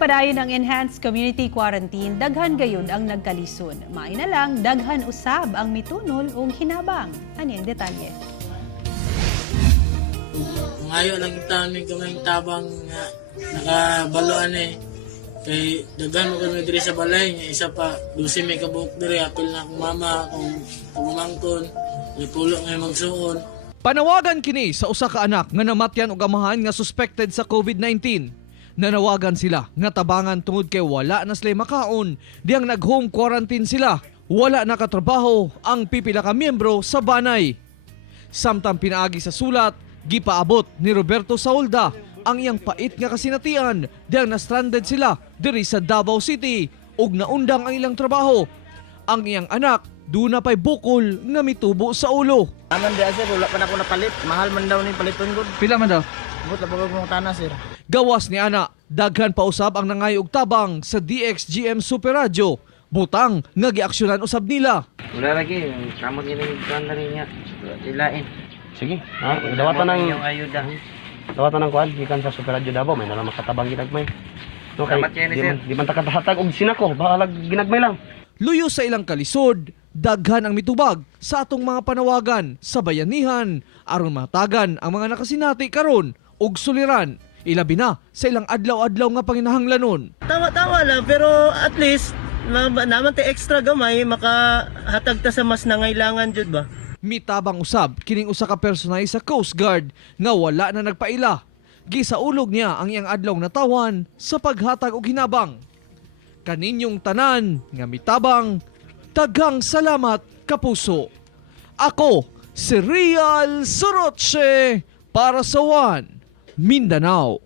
Nagpadayon ang enhanced community quarantine, daghan gayon ang nagkalison. Maay na lang, daghan usab ang mitunol o hinabang. Aning detalye. Ngayon lang taon may kaming tabang nga nakabaloan kay daghan mo kami diri sa balay nga isa pa 12 may kabuok diri apil na akong mama kung pagumangkon may pulo nga magsuon. Panawagan kini sa usa ka anak nga namatyan og amahan nga suspected sa COVID-19. Nanawagan sila nga tabangan tungod kay wala na sila makaon diyang nag-home quarantine sila. Wala nakatrabaho ang pipila ka miyembro sa banay. Samtang pinaagi sa sulat, gipaabot ni Roberto Saulda ang iyang pait nga kasinatian diyang na-stranded sila diri sa Davao City ug naundang ang ilang trabaho. Ang iyang anak duna pay bukol nga mitubo sa ulo. Aman di sir, wala pa na ako napalit. Mahal man daw ni paliton gud. Pila man daw? But labag mong tanas sir. Gawas ni ana, daghan pa usab ang nangayog tabang sa DXGM Super Radio. Butang nga giaksyonan usab nila. Wala lagi, kamot yun yung na rin niya. Silain. Sige, dawatan ng yung ayuda. dawatan ng kuan gikan sa Super Radio Davao, may nalang makatabang ginagmay. No kay Salamat yan, sir. di man takatahatag og sinako, bahalag ginagmay lang. Luyo sa ilang kalisod, daghan ang mitubag sa atong mga panawagan sa bayanihan aron matagan ang mga nakasinati karon og suliran. Ilabi na sa ilang adlaw-adlaw nga panginahanglanon. Tawa-tawa lang, pero at least naman te extra gamay makahatag ta sa mas nangailangan jud ba. Mitabang usab kining usa ka personay sa Coast Guard nga wala na nagpaila. Gisaulog niya ang iyang adlaw natawan sa paghatag og hinabang. Kaninyong tanan nga mitabang, daghang salamat kapuso. Ako si Real Soroche para sa One Mindanao.